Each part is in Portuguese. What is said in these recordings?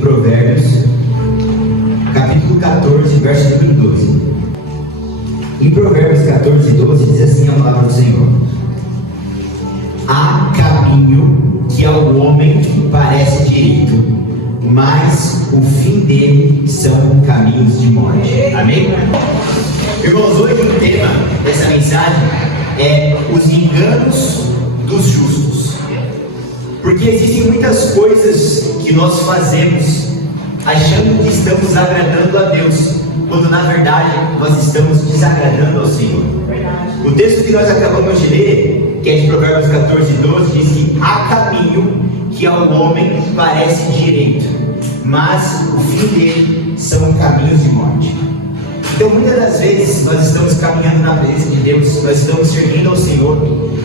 Provérbios, capítulo 14, verso número 12. Em Provérbios 14, 12, diz assim a palavra do Senhor: há caminho que ao homem parece direito, mas o fim dele são caminhos de morte. Amém? Irmãos, hoje o tema dessa mensagem é os enganos dos justos. Porque existem muitas coisas que nós fazemos achando que estamos agradando a Deus, quando na verdade nós estamos desagradando ao Senhor. O texto que nós acabamos de ler, que é de Provérbios 14, 12, diz que há caminho que ao homem parece direito, mas o fim dele são caminhos de morte. Então muitas das vezes nós estamos caminhando na presença de Deus, nós estamos servindo ao Senhor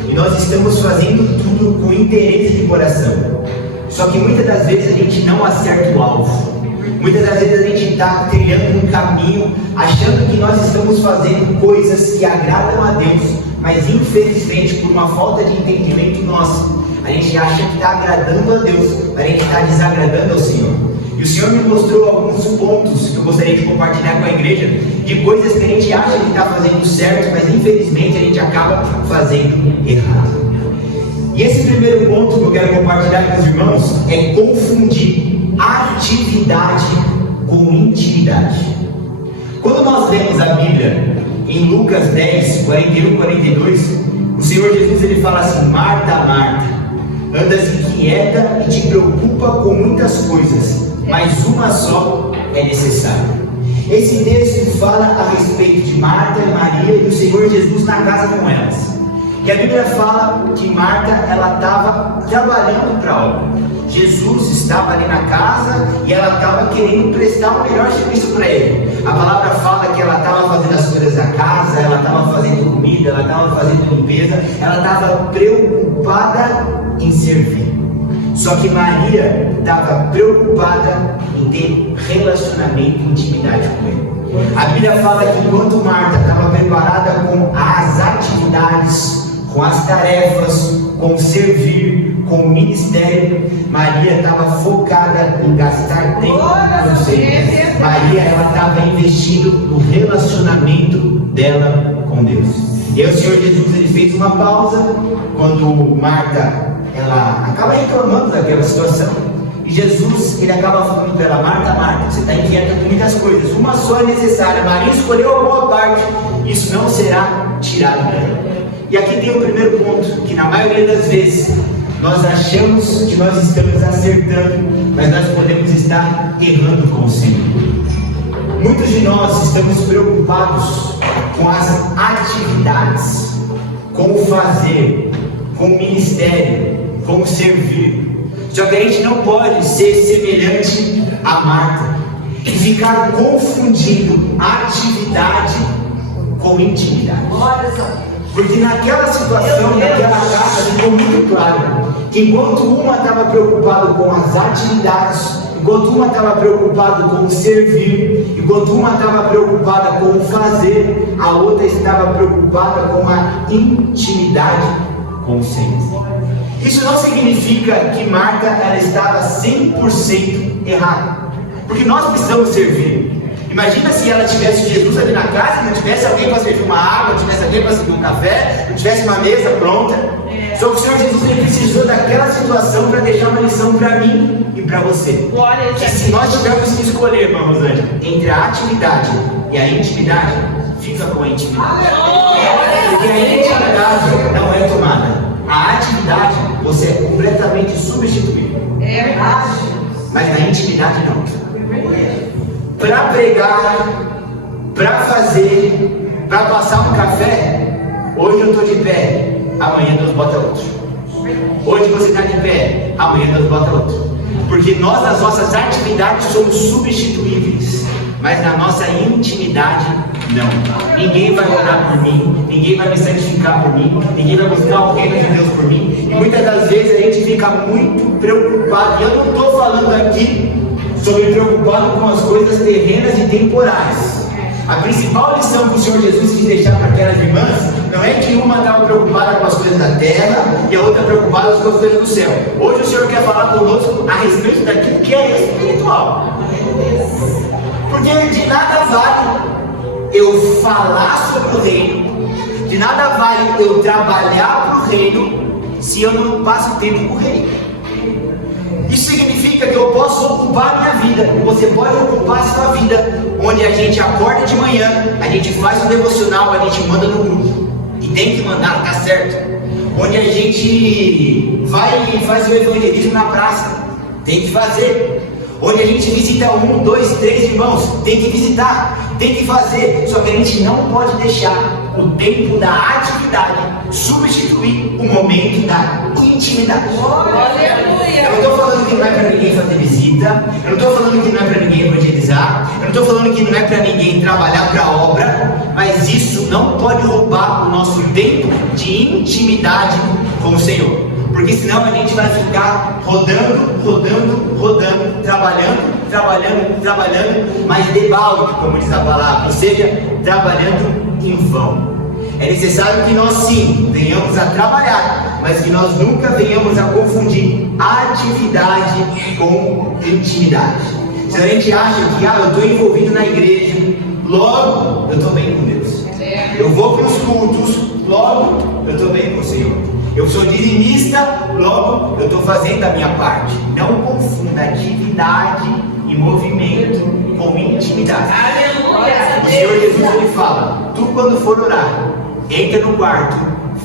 e nós estamos fazendo tudo com interesse de coração. Só que muitas das vezes a gente não acerta o alvo. Muitas das vezes a gente está trilhando um caminho achando que nós estamos fazendo coisas que agradam a Deus, mas infelizmente por uma falta de entendimento nosso, a gente acha que está agradando a Deus, mas a gente está desagradando ao Senhor. E o Senhor me mostrou alguns pontos que eu gostaria de compartilhar com a igreja, de coisas que a gente acha que está fazendo certo, mas infelizmente a gente acaba fazendo errado. E esse primeiro ponto que eu quero compartilhar com os irmãos é confundir atividade com intimidade. Quando nós lemos a Bíblia em Lucas 10, 41, 42, o Senhor Jesus ele fala assim: Marta, Marta, andas inquieta e te preocupa com muitas coisas, mas uma só é necessária. Esse texto fala a respeito de Marta e Maria e o Senhor Jesus na casa com elas. E a Bíblia fala que Marta ela estava trabalhando para a obra. Jesus estava ali na casa e ela estava querendo prestar o melhor serviço para ele. A palavra fala que ela estava fazendo as coisas da casa, ela estava fazendo comida, ela estava fazendo limpeza, ela estava preocupada em servir. Só que Maria estava preocupada em ter relacionamento e intimidade com ele. A Bíblia fala que enquanto Marta estava preparada com as atividades, com as tarefas, com servir, com o ministério, Maria estava focada em gastar tempo com o Senhor. Maria estava investindo no relacionamento dela com Deus. E aí o Senhor Jesus ele fez uma pausa quando Marta ela acaba reclamando daquela situação. E Jesus ele acaba falando para ela: Marta, Marta, você está inquieta com muitas coisas, uma só é necessária. Maria escolheu a boa parte, isso não será tirado dela. E aqui tem o primeiro ponto, que na maioria das vezes nós achamos que nós estamos acertando, mas nós podemos estar errando com o Senhor. Muitos de nós estamos preocupados com as atividades, com o fazer, com o ministério, com o servir. Só que a gente não pode ser semelhante a Marta e ficar confundindo atividade com intimidade. Porque naquela situação, naquela casa, ficou muito claro que enquanto uma estava preocupada com as atividades, enquanto uma estava preocupada com o servir, enquanto uma estava preocupada com o fazer, a outra estava preocupada com a intimidade com o Senhor. Isso não significa que Marta ela estava 100% errada, porque nós precisamos servir. Imagina se ela tivesse Jesus ali na casa, não tivesse alguém para servir uma água, não tivesse alguém para servir um café, não tivesse uma mesa pronta. Só que o Senhor Jesus ele precisou daquela situação para deixar uma lição para mim e para você. Que se nós tivermos que escolher, irmã Rosângela, entre a atividade e a intimidade, fica com a intimidade. Porque a intimidade não é tomada. A atividade você é completamente substituído. É verdade. Mas na intimidade não. Para pregar, para fazer, para passar um café, hoje eu estou de pé, amanhã Deus bota outro. Hoje você está de pé, amanhã Deus bota outro. Porque nós nas nossas atividades somos substituíveis, mas na nossa intimidade não. Ninguém vai orar por mim, ninguém vai me santificar por mim, ninguém vai buscar o reino de Deus por mim. E muitas das vezes a gente fica muito preocupado, e eu não estou falando aqui sobre preocupado com as coisas terrenas e temporais. A principal lição que o Senhor Jesus quis deixar para aquelas irmãs Não é que uma estava preocupada com as coisas da terra e a outra preocupada com as coisas do céu. Hoje o Senhor quer falar conosco a respeito daquilo que é espiritual. Porque de nada vale eu falar sobre o reino, de nada vale eu trabalhar para o reino, se eu não passo tempo com o reino. Isso significa que eu posso ocupar a minha vida, você pode ocupar a sua vida, onde a gente acorda de manhã, a gente faz um devocional, a gente manda no grupo, e tem que mandar, tá certo. Onde a gente vai e faz o evangelismo na praça, tem que fazer. Onde a gente visita 1, 2, 3 irmãos, tem que visitar, tem que fazer. Só que a gente não pode deixar o tempo da atividade substituir o momento da intimidade. Eu não estou falando que não é para ninguém fazer visita, eu não estou falando que não é para ninguém evangelizar, eu não estou falando que não é para ninguém trabalhar para a obra, mas isso não pode roubar o nosso tempo de intimidade com o Senhor. Porque senão a gente vai ficar rodando, trabalhando, mas de balde, como diz a palavra, ou seja, trabalhando em vão. É necessário que nós sim venhamos a trabalhar, mas que nós nunca venhamos a confundir atividade com intimidade. Se a gente acha que eu estou envolvido na igreja, logo eu estou bem com Deus. Eu vou para os cultos, logo eu estou bem com o Senhor. Eu sou dizimista, logo eu estou fazendo a minha parte. Não confunda atividade e movimento com intimidade. O Senhor Jesus ele fala: tu quando for orar, entra no quarto,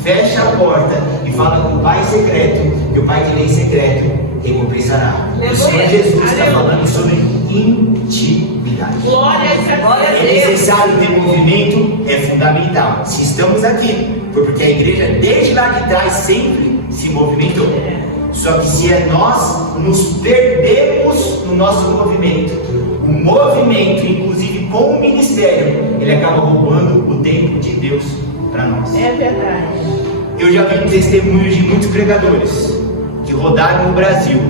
fecha a porta e fala com o Pai secreto, e o Pai que vem secreto recompensará. O Senhor Jesus está falando sobre intimidade. É necessário ter movimento, é fundamental. Se estamos aqui, foi porque a igreja desde lá de trás sempre se movimentou. Só que se nós nos perdemos no nosso movimento, o movimento, inclusive com o ministério, ele acaba roubando o tempo de Deus para nós. É verdade. Eu já vi testemunhos de muitos pregadores que rodaram o Brasil,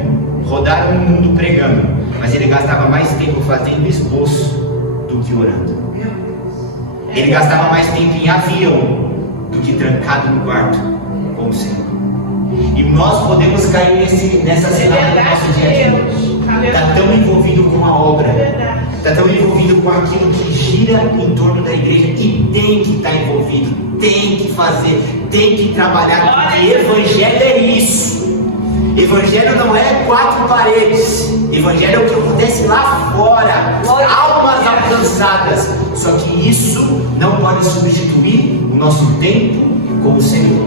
rodaram o mundo pregando, mas ele gastava mais tempo fazendo esboço do que orando. Ele gastava mais tempo em avião do que trancado no quarto com o Senhor. E nós podemos cair nessa cilada do nosso dia a dia. Está tão envolvido com a obra, está tão envolvido com aquilo que gira em torno da igreja, e tem que estar envolvido, tem que fazer, tem que trabalhar, porque evangelho é isso. Evangelho não é 4 paredes, evangelho é o que acontece lá fora, almas alcançadas. Só que isso não pode substituir o nosso tempo com o Senhor,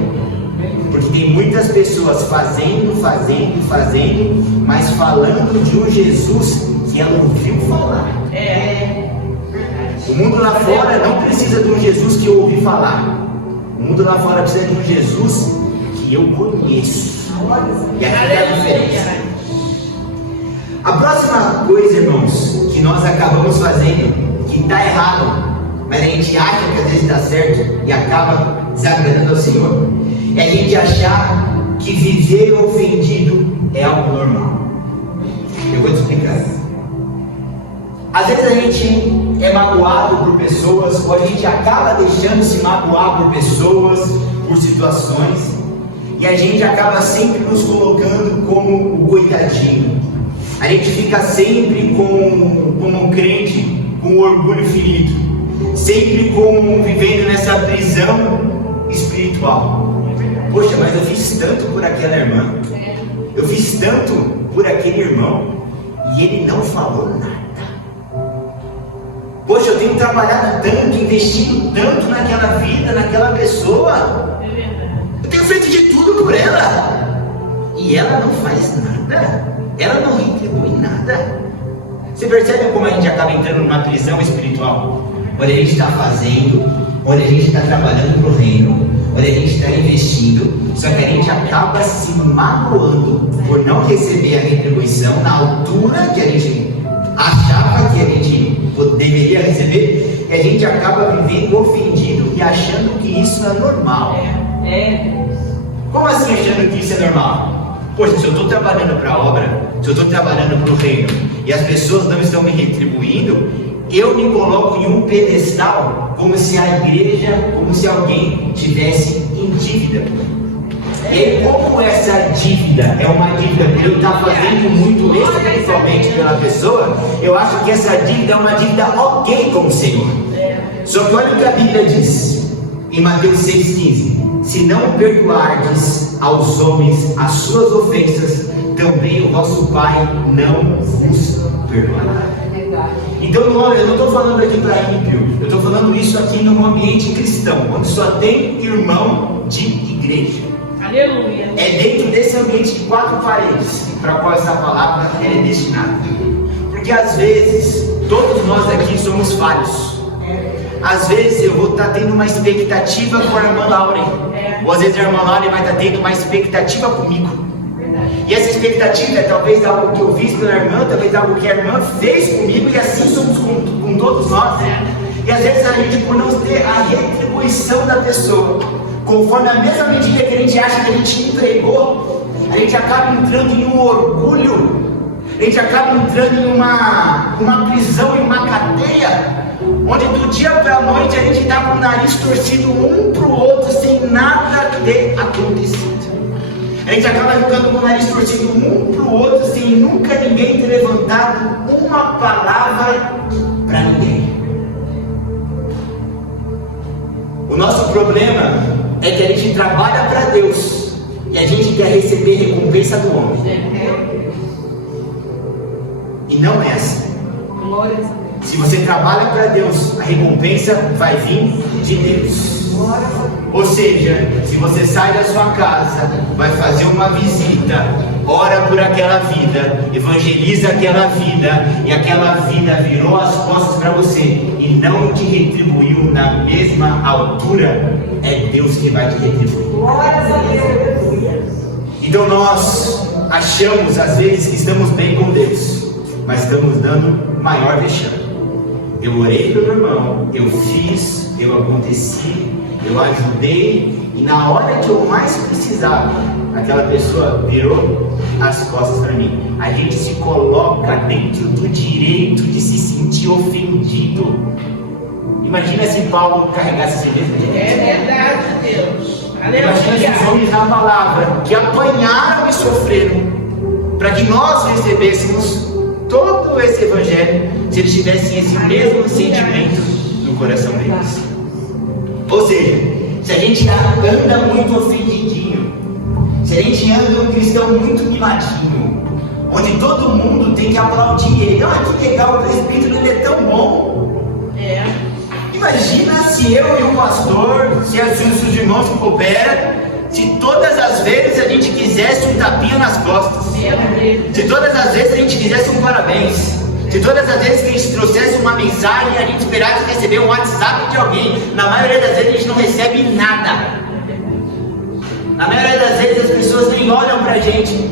porque tem muitas pessoas fazendo, mas falando de um Jesus que ela ouviu falar. O mundo lá fora não precisa de um Jesus que eu ouvi falar, o mundo lá fora precisa de um Jesus que eu conheço. E aqui é a diferença. A próxima coisa, irmãos, que nós acabamos fazendo, que está errado, mas a gente acha que às vezes está certo e acaba desagradando ao Senhor, é a gente achar que viver ofendido é algo normal. Eu vou te explicar. Às vezes a gente é magoado por pessoas, ou a gente acaba deixando-se magoar por pessoas, por situações, e a gente acaba sempre nos colocando como o coitadinho. A gente fica sempre como um crente com o orgulho ferido, sempre vivendo nessa prisão espiritual. Poxa, mas eu fiz tanto por aquela irmã, eu fiz tanto por aquele irmão, e ele não falou nada. Poxa, eu tenho trabalhado tanto, investido tanto naquela vida, naquela pessoa, eu tenho feito de tudo por ela, e ela não faz nada, ela não retribui nada. Você percebe como a gente acaba entrando numa prisão espiritual? Onde a gente está fazendo, onde a gente está trabalhando para o reino, onde a gente está investindo, só que a gente acaba se magoando por não receber a retribuição na altura que a gente achava que a gente deveria receber, e a gente acaba vivendo ofendido e achando que isso é normal. Como assim achando que isso é normal? Poxa, se eu estou trabalhando para a obra, se eu estou trabalhando para o reino, e as pessoas não estão me retribuindo, eu me coloco em um pedestal como se a igreja, como se alguém tivesse em dívida. E como essa dívida é uma dívida que eu estou fazendo muito espiritualmente pela pessoa, eu acho que essa dívida é uma dívida ok com o Senhor. Só que olha o que a Bíblia diz em Mateus 6,15: se não perdoardes aos homens as suas ofensas, também o vosso Pai não vos perdoará. Então eu não estou falando aqui para ímpio, eu estou falando isso aqui num ambiente cristão, onde só tem irmão de igreja. Aleluia. É dentro desse ambiente de 4 paredes para qual essa palavra é destinada. Porque às vezes, todos nós aqui somos falhos. Às vezes eu vou estar tendo uma expectativa com a irmã Lauren, ou às vezes a irmã Lauren vai estar tendo uma expectativa comigo. E essa expectativa é talvez algo que eu fiz pela irmã, talvez algo que a irmã fez comigo, e assim somos com todos nós. E às vezes a gente, por não ter a retribuição da pessoa, conforme a mesma medida que a gente acha que a gente entregou, a gente acaba entrando em um orgulho, a gente acaba entrando em uma prisão, em uma cadeia, onde do dia para a noite a gente está com o nariz torcido um para o outro, sem nada ter acontecido. A gente acaba ficando com o nariz torcido um para o outro, sem nunca ninguém ter levantado uma palavra para ninguém. O nosso problema é que a gente trabalha para Deus e a gente quer receber recompensa do homem. E não é assim. Se você trabalha para Deus, a recompensa vai vir de Deus. Ou seja, se você sai da sua casa, vai fazer uma visita, ora por aquela vida, evangeliza aquela vida, e aquela vida virou as costas para você e não te retribuiu na mesma altura, é Deus que vai te retribuir. Então nós achamos às vezes que estamos bem com Deus, mas estamos dando maior vexame. Eu orei pelo irmão, eu fiz, eu aconteci, eu ajudei, e na hora que eu mais precisava, aquela pessoa virou as costas para mim. A gente se coloca dentro do direito de se sentir ofendido. Imagina se Paulo carregasse esse mesmo direito. É verdade, Deus. Aleluia. Imagina se os homens na palavra que apanharam e sofreram para que nós recebêssemos todo esse evangelho, se eles tivessem esse mesmo sentimento no coração deles. Ou seja, se a gente anda muito ofendidinho, se a gente anda um cristão muito mimadinho, onde todo mundo tem que aplaudir ele, olha que legal, o presbítero ele é tão bom. Imagina se eu e o pastor, se os irmãos que cooperam, se todas as vezes a gente quisesse um tapinha nas costas, se todas as vezes a gente quisesse um parabéns, se todas as vezes que a gente trouxesse uma mensagem, a gente esperasse receber um WhatsApp de alguém, na maioria das vezes a gente não recebe nada. Na maioria das vezes as pessoas nem olham pra gente.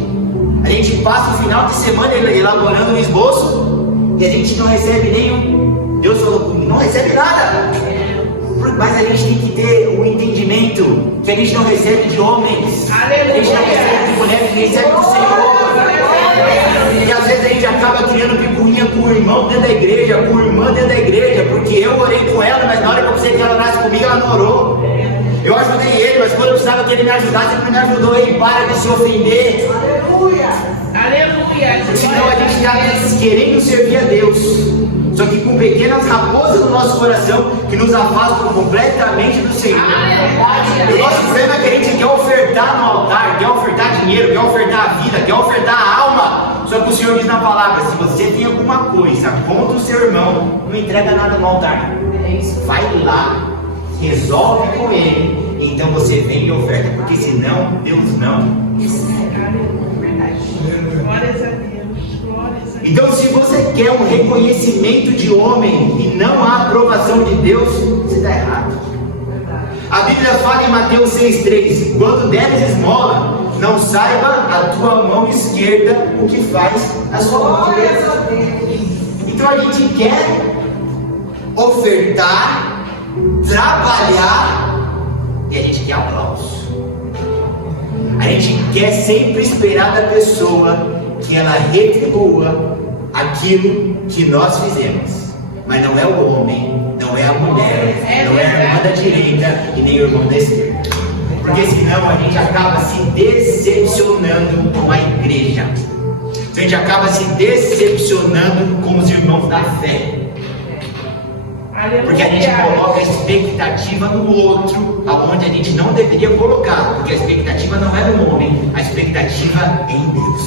A gente passa o final de semana elaborando um esboço e a gente não recebe nenhum. Deus falou comigo, não recebe nada. Mas a gente tem que ter o entendimento que a gente não recebe de homens, a gente não recebe de mulheres, a gente recebe do Senhor. E às vezes a gente acaba criando picuinha com o irmão dentro da igreja, com a irmã dentro da igreja, porque eu orei com ela, mas na hora que eu precisei que ela orasse comigo, ela não orou. Eu ajudei ele, mas quando eu precisava que ele me ajudasse, ele não me ajudou. Ele para de se ofender. Aleluia! Senão a gente está querendo servir a Deus, só que com pequenas raposas no nosso coração que nos afastam completamente do Senhor. E o nosso problema é que a gente quer ofertar no altar, quer ofertar dinheiro, quer ofertar a vida, quer ofertar a alma. Só que o Senhor diz na palavra: se você tem alguma coisa contra o seu irmão, não entrega nada no altar. Vai lá, resolve com ele, e então você vem e oferta, porque senão Deus não. Glórias a Deus. Então, se você quer um reconhecimento de homem e não a aprovação de Deus, você está errado. A Bíblia fala em Mateus 6,3: quando deres esmola, não saiba a tua mão esquerda o que faz a sua mão direita. Então a gente quer ofertar, trabalhar, e a gente quer aplauso. A gente quer sempre esperar da pessoa que ela retribua aquilo que nós fizemos. mas não é o homem, não é a mulher, não é a irmã da direita e nem o irmão da esquerda. Porque senão a gente acaba se decepcionando com a igreja. A gente acaba se decepcionando com os irmãos da fé. Porque a gente coloca a expectativa no outro, aonde a gente não deveria colocar. Porque a expectativa não é no homem, a expectativa é em Deus.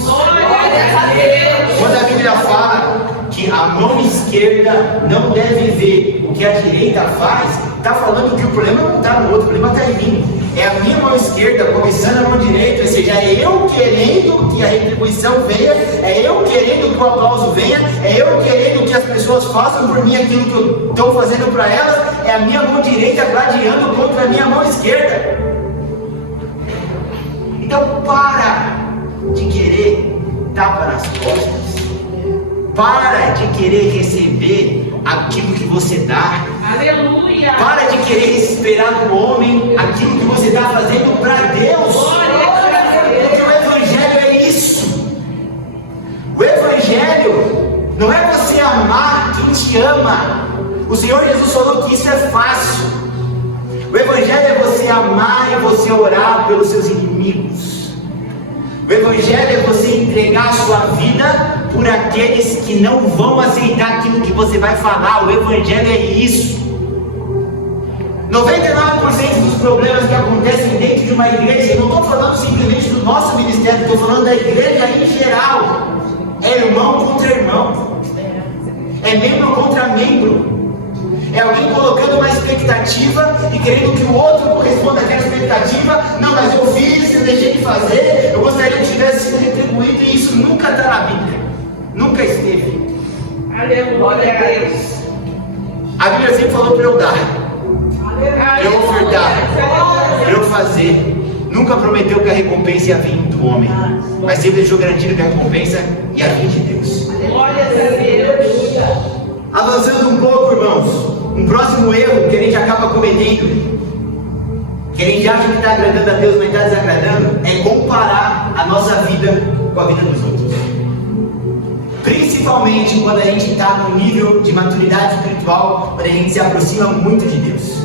Quando a Bíblia fala que a mão esquerda não deve ver o que a direita faz, está falando que o problema não está no outro, o problema está em mim. É a minha mão esquerda cobiçando a mão direita, ou seja, é eu querendo que a retribuição venha, é eu querendo que o aplauso venha, é eu querendo que as pessoas façam por mim aquilo que eu estou fazendo para elas, é a minha mão direita gladiando contra a minha mão esquerda. Então para de querer tapa nas costas, para de querer receber aquilo que você dá. Aleluia! Para de querer esperar do homem aquilo que você está fazendo para Deus. Porque o Evangelho é isso. O Evangelho não é você amar quem te ama. O Senhor Jesus falou que isso é fácil. O Evangelho é você amar e você orar pelos seus inimigos. O Evangelho é você entregar a sua vida por aqueles que não vão aceitar aquilo que você vai falar. O Evangelho é isso. 99% dos problemas que acontecem dentro de uma igreja, não estou falando simplesmente do nosso ministério, estou falando da igreja em geral, é irmão contra irmão, é membro contra membro. É alguém colocando uma expectativa e querendo que o outro corresponda àquela expectativa. Não, mas eu fiz, eu deixei de fazer, eu gostaria que tivesse sido retribuído, e isso nunca está na Bíblia. Nunca esteve. Aleluia! A Bíblia sempre falou para eu dar, para eu ofertar, para eu fazer. Nunca prometeu que a recompensa ia vir do homem, mas sempre deixou garantido que a recompensa ia vir de Deus. Glórias a Deus! Avançando um pouco, irmãos, um próximo erro que a gente acaba cometendo, que a gente acha que está agradando a Deus, mas está desagradando, é comparar a nossa vida com a vida dos outros. Principalmente quando a gente está no nível de maturidade espiritual, quando a gente se aproxima muito de Deus.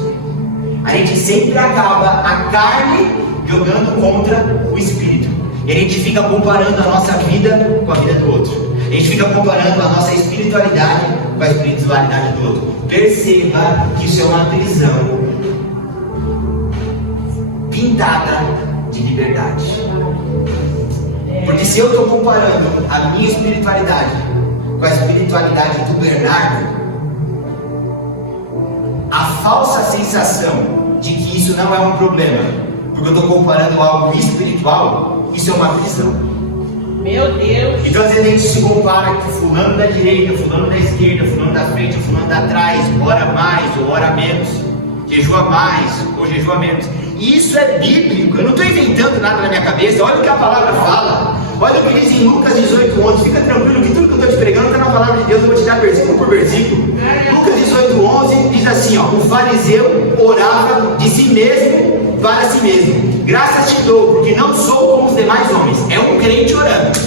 A gente sempre acaba a carne jogando contra o Espírito. E a gente fica comparando a nossa vida com a vida do outro. A gente fica comparando a nossa espiritualidade com a espiritualidade do outro. Perceba que isso é uma prisão pintada de liberdade. Porque se eu estou comparando a minha espiritualidade com a espiritualidade do Bernardo, a falsa sensação de que isso não é um problema, porque eu estou comparando algo espiritual, isso é uma prisão. Meu Deus! Então às vezes a gente se compara que fulano da direita, fulano da esquerda, fulano da frente, fulano da trás, ora mais ou ora menos, jejua mais ou jejua menos. E isso é bíblico, eu não estou inventando nada na minha cabeça. Olha o que a palavra fala, olha o que diz em Lucas 18:11. Fica tranquilo que tudo que eu estou te pregando está na palavra de Deus. Eu vou te dar versículo por versículo. Lucas 18:11 diz assim, ó: o fariseu orava de si mesmo para si mesmo: graças te dou, porque não sou como os demais homens. É um crente orando.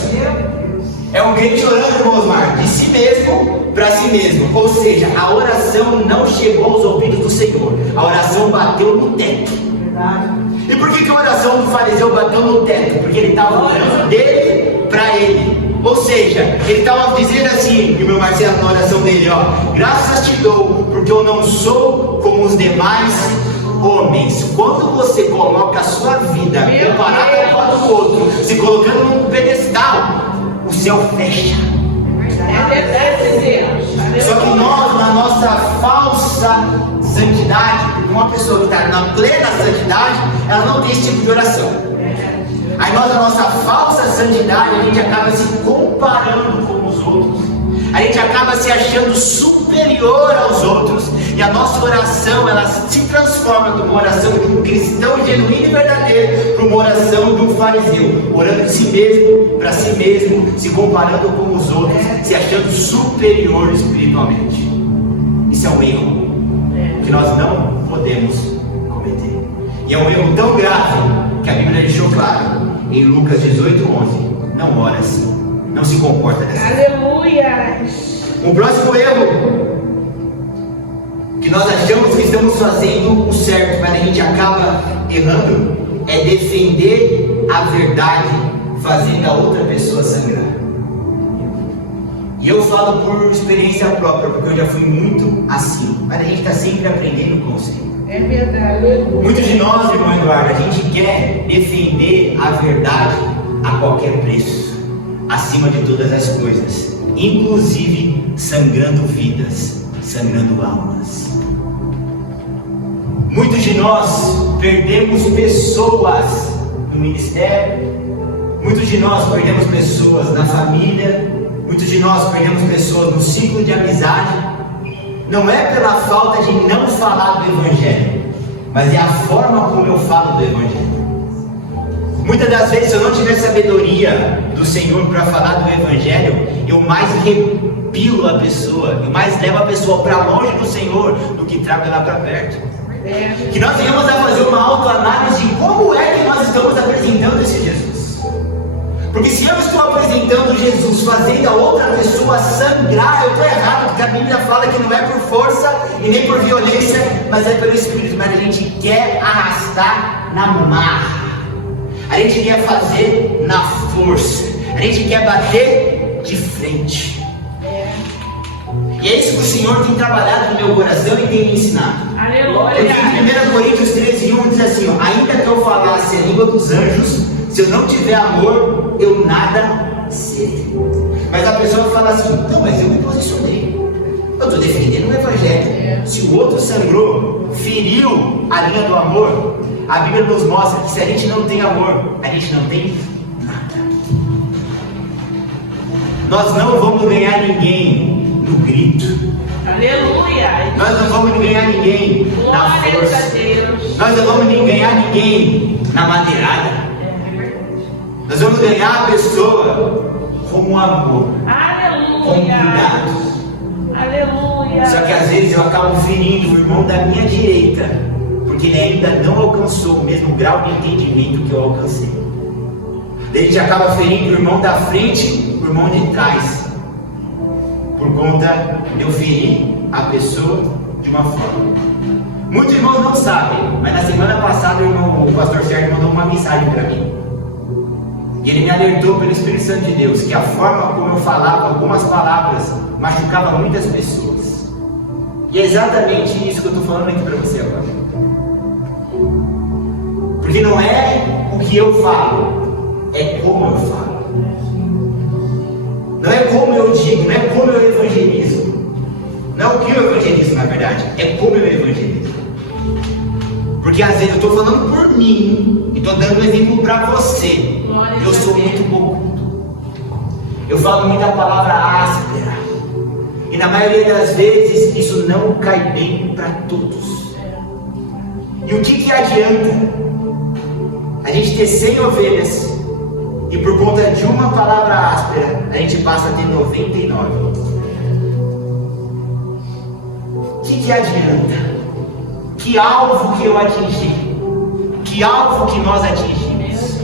É um crente orando, irmão Osmar, de si mesmo para si mesmo. Ou seja, a oração não chegou aos ouvidos do Senhor, a oração bateu no teto. E por que a oração do fariseu bateu no teto? Porque ele estava orando dele para ele. Ou seja, ele estava dizendo assim, e o meu Marcelo na oração dele, ó: graças te dou, porque eu não sou como os demais homens. Quando você coloca a sua vida comparada com a do outro, se colocando num pedestal, o céu fecha. É verdade, Deus. Só que nós, na nossa falsa santidade, porque uma pessoa que está na plena santidade, ela não tem esse tipo de oração. Aí nós, na nossa falsa santidade, a gente acaba se comparando com os outros. A gente acaba se achando superior aos outros. E a nossa oração, ela se transforma de uma oração de um cristão genuíno e verdadeiro para uma oração de um fariseu, orando de si mesmo, para si mesmo, se comparando com os outros, se achando superior espiritualmente. Isso é um erro que nós não podemos cometer. E é um erro tão grave que a Bíblia deixou claro em Lucas 18:11. Não ora assim, não se comporta dessa forma. Aleluia! O próximo erro que nós achamos que estamos fazendo o certo, mas a gente acaba errando, é defender a verdade, fazendo a outra pessoa sangrar. E eu falo por experiência própria, porque eu já fui muito assim, mas a gente está sempre aprendendo com o Senhor. É verdade. Muitos de nós, irmão Eduardo, a gente quer defender a verdade a qualquer preço, acima de todas as coisas, inclusive sangrando vidas, sangrando almas. Muitos de nós perdemos pessoas no ministério, muitos de nós perdemos pessoas na família, muitos de nós perdemos pessoas no ciclo de amizade. Não é pela falta de não falar do Evangelho, mas é a forma como eu falo do Evangelho. Muitas das vezes, se eu não tiver sabedoria do Senhor para falar do Evangelho, eu mais repilo a pessoa, eu mais levo a pessoa para longe do Senhor do que trago ela para perto. Que nós venhamos a fazer uma autoanálise de como é que nós estamos apresentando esse Jesus. Porque se eu estou apresentando Jesus fazendo a outra pessoa sangrar, eu estou errado, porque a Bíblia fala que não é por força e nem por violência, mas é pelo Espírito. Mas a gente quer arrastar na marra, a gente quer fazer na força, a gente quer bater de frente. E é isso que o Senhor tem trabalhado no meu coração e tem me ensinado. Aleluia. Em 1 Coríntios 13:1 diz assim, ó, ainda que eu falasse a língua dos anjos, se eu não tiver amor, eu nada serei. Mas a pessoa fala assim, não, mas eu me posicionei, eu estou defendendo o Evangelho. Se o outro sangrou, feriu a linha do amor, a Bíblia nos mostra que se a gente não tem amor, a gente não tem nada. Nós não vamos ganhar ninguém no grito. Aleluia. Nós não vamos ganhar ninguém na força. A Deus. Nós não vamos ganhar ninguém na madeirada. Nós vamos ganhar a pessoa com amor, com cuidado. Aleluia. Só que às vezes eu acabo ferindo o irmão da minha direita, porque ele ainda não alcançou o mesmo grau de entendimento que eu alcancei. Daí a gente acaba ferindo o irmão da frente, o irmão de trás, por conta de eu ferir a pessoa de uma forma. Muitos irmãos não sabem, mas na semana passada o pastor Sérgio mandou uma mensagem para mim. E ele me alertou pelo Espírito Santo de Deus que a forma como eu falava algumas palavras machucava muitas pessoas. E é exatamente isso que eu estou falando aqui para você agora. Porque não é o que eu falo, é como eu falo. Não é como eu digo, não é como eu evangelizo. Não é o que eu evangelizo, na verdade, é como eu evangelizo. Porque às vezes eu estou falando por mim e estou dando um exemplo para você. Eu sou muito bocudo. Eu falo muita palavra áspera. E na maioria das vezes isso não cai bem para todos. E o que adianta a gente ter 100 ovelhas e por conta de uma palavra áspera a gente passa a ter 99? O que adianta? Que alvo que eu atingi? Que alvo que nós atingimos?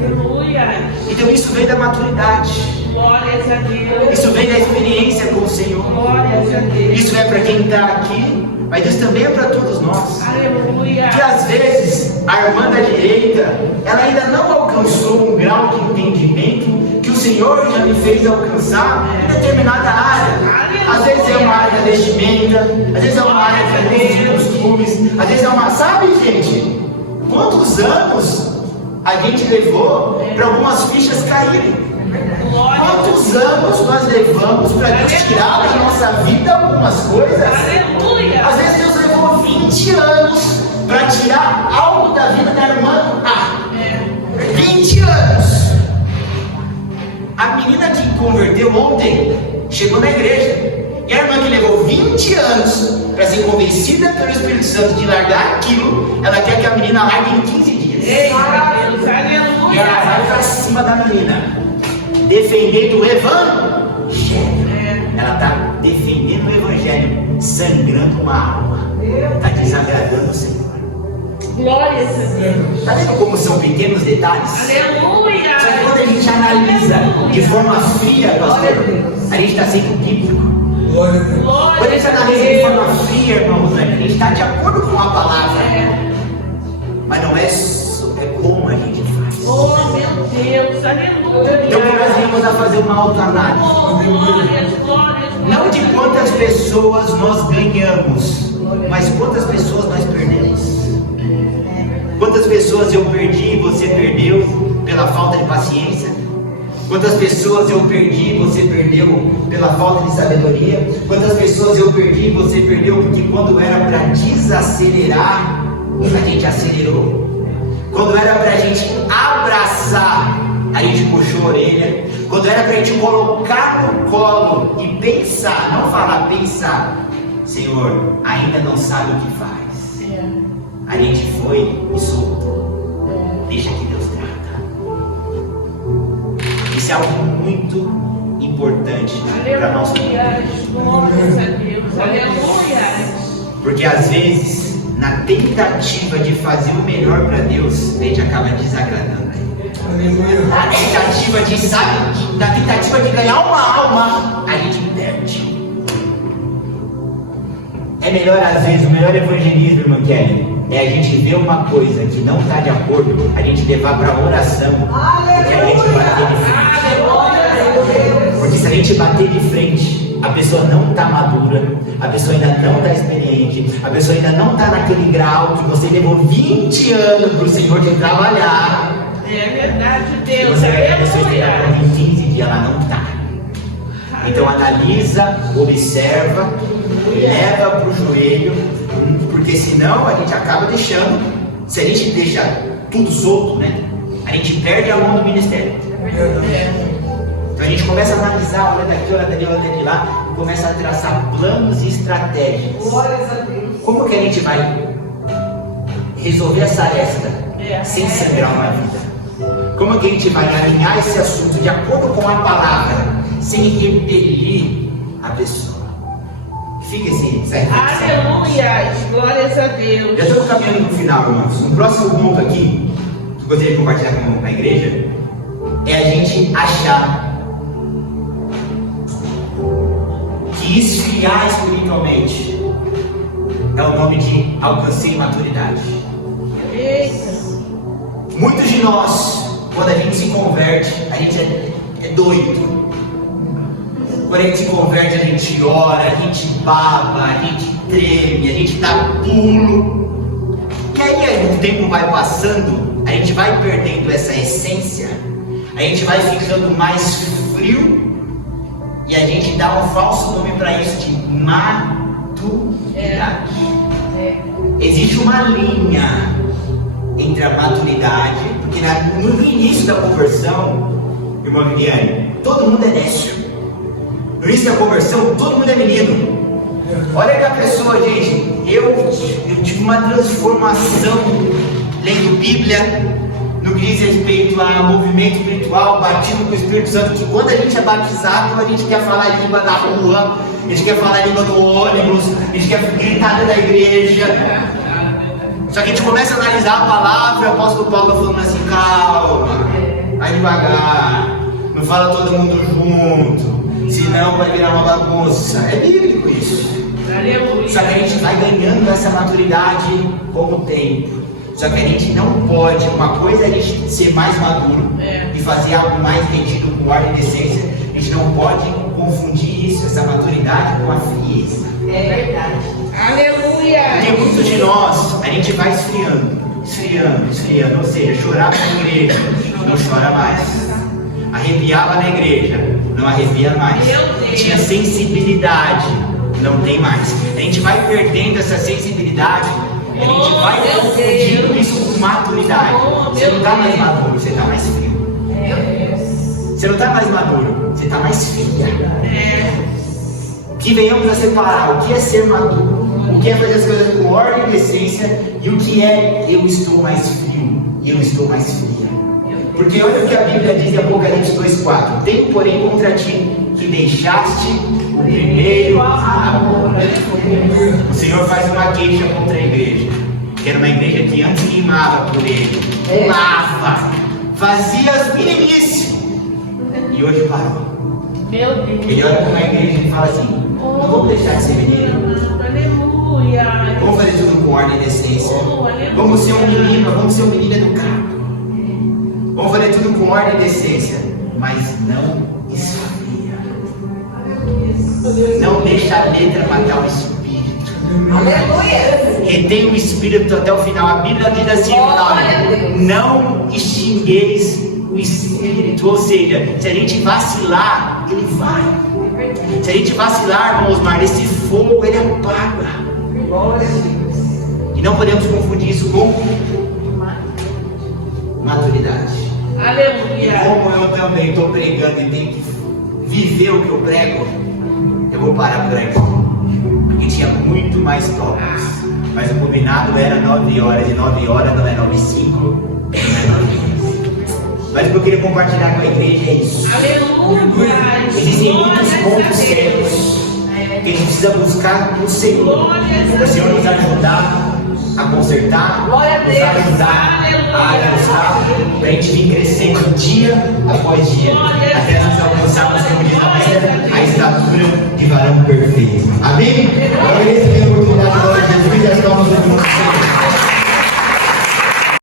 Aleluia. Então isso vem da maturidade. Glórias a Deus. Isso vem da experiência com o Senhor. Glórias a Deus. Isso é para quem está aqui, mas isso também é para todos nós. Aleluia. Que às vezes a irmã da direita, ela ainda não alcançou um grau de entendimento que o Senhor já me fez alcançar em determinada área. Às vezes é uma área da vestimenta, às vezes é uma área de costumes, às vezes é uma... Sabe, gente? Quantos anos a gente levou para algumas fichas caírem? Quantos anos nós levamos para Deus tirar da nossa vida algumas coisas? Aleluia. Às vezes Deus levou 20 anos para tirar algo da vida da irmã. 20 anos. A menina que converteu ontem chegou na igreja. E a irmã que levou 20 anos para ser convencida pelo Espírito Santo de largar aquilo, ela quer que a menina largue em 15 dias. Ei, Deus, aleluia. E ela vai para cima da menina, defendendo o Evangelho. Ela está defendendo o Evangelho, sangrando uma alma. Está desagradando o Senhor. Glórias a Deus. Está vendo como são pequenos detalhes? Aleluia. Só que quando a gente analisa de forma fria, pastor, a gente está sendo bíblico. Quando a gente analisa de forma fria, irmãos, né? A gente está de acordo com a palavra. Mas não é como a gente faz. Oh, meu Deus, aleluia. Então nós viemos a fazer uma autoanálise. Oh, glórias, glórias. Não de quantas pessoas nós ganhamos, mas quantas pessoas nós perdemos. Quantas pessoas eu perdi e você perdeu pela falta de paciência? Quantas pessoas eu perdi e você perdeu pela falta de sabedoria? Quantas pessoas eu perdi e você perdeu porque quando era para desacelerar, a gente acelerou? Quando era para a gente abraçar, a gente puxou a orelha. Quando era para a gente colocar no colo e pensar, não falar, pensar, Senhor, ainda não sabe o que faz. A gente foi e soltou. Deixa que Deus trata. Isso é algo muito importante para nós. Glórias a Deus, aleluia. Porque às vezes, na tentativa de fazer o melhor para Deus, a gente acaba desagradando. Na tentativa de, sabe, na tentativa de ganhar uma alma, a gente perde. É melhor às vezes, o melhor evangelismo, irmão Kelly, é a gente ver uma coisa que não está de acordo, a gente levar para oração. Porque a gente bater de frente. Porque se a gente bater de frente, a pessoa não está madura, a pessoa ainda não está experiente, a pessoa ainda não está naquele grau que você levou 20 anos para o Senhor te trabalhar. É verdade, Deus, Você vê que a pessoa aleluia. está em 15 dias, ela não está. Então analisa, observa, leva para o joelho, porque senão a gente acaba deixando, se a gente deixa tudo solto, né? A gente perde a mão do ministério. Então a gente começa a analisar, olha daqui, olha dali, olha dali lá, e começa a traçar planos e estratégias. Como que a gente vai resolver essa aresta sem sangrar uma vida? Como que a gente vai alinhar esse assunto de acordo com a palavra, sem repelir a pessoa? Fica essa reflexão. Aleluia, glórias a Deus. Já estamos caminhando para o final, irmãos. Um próximo ponto aqui, que eu gostaria de compartilhar com a igreja, é a gente achar que esfriar espiritualmente é o nome de alcancei maturidade. Eita. Muitos de nós, quando a gente se converte, a gente é doido. Quando a gente se converte, a gente ora, a gente baba, a gente treme, a gente dá pulo. E aí, o tempo vai passando, a gente vai perdendo essa essência, a gente vai ficando mais frio e a gente dá um falso nome para isso de maturidade. Existe uma linha entre a maturidade, porque no início da conversão, irmã Viviane, todo mundo é nécio. No início da conversão, todo mundo é menino. Olha que a pessoa, gente, eu tive uma transformação lendo Bíblia, no que diz respeito a movimento espiritual, batismo com o Espírito Santo, que quando a gente é batizado, a gente quer falar a língua da rua, a gente quer falar a língua do ônibus, a gente quer gritar dentro da igreja. Só que a gente começa a analisar a palavra, o apóstolo Paulo falando assim, calma, vai devagar, não fala todo mundo junto, senão vai virar uma bagunça. É bíblico isso. Aleluia. Só que a gente vai ganhando essa maturidade com o tempo. Só que a gente não pode, uma coisa é a gente ser mais maduro e fazer algo mais retido com ordem e decência. A gente não pode confundir isso, essa maturidade com a frieza. É verdade. Aleluia. Porque muitos de nós, a gente vai esfriando, ou seja, chorar na igreja, não chora mais. Arrepiava na igreja, não arrepia mais. Tinha sensibilidade, não tem mais. A gente vai perdendo essa sensibilidade, a gente vai confundindo isso com maturidade. Você não está mais maduro, você está mais frio. Você não está mais maduro, você está mais fria. Que venhamos a separar o que é ser maduro, o que é fazer as coisas com ordem e decência, e o que é eu estou mais frio e eu estou mais fria. Porque olha o que a Bíblia diz em Apocalipse 2,4: tenho porém contra ti que deixaste o primeiro amor. O Senhor faz uma queixa contra a igreja, que era uma igreja que antes queimava por ele, pulava, fazia as meninices, e hoje parou. Meu Deus. Ele olha para uma igreja e fala assim: não vamos deixar de ser menino. Aleluia. Vamos fazer tudo com ordem e decência. Oh, aleluia. Vamos ser um menino educado. Vamos fazer tudo com ordem e decência. Mas não esfria. Não deixa a letra matar o espírito. Aleluia. Retém o espírito até o final. A Bíblia diz assim: não extingueis o espírito. Ou seja, se a gente vacilar, ele vai. Se a gente vacilar, irmãos, mas esse fogo ele apaga. E não podemos confundir isso com maturidade. Aleluia. Como eu também estou pregando e tenho que viver o que eu prego, eu vou parar por aqui. Porque tinha muito mais tópicos. Mas o combinado era 9 horas. E 9 horas não é 9h05, não é 9 horas. Mas o que eu queria compartilhar com a igreja é isso. Aleluia. Existem muitos pontos cegos que a gente precisa buscar no Senhor. O Senhor nos ajudar a consertar, nos ajudar a ajustar, para a gente vir crescendo dia após dia, até nós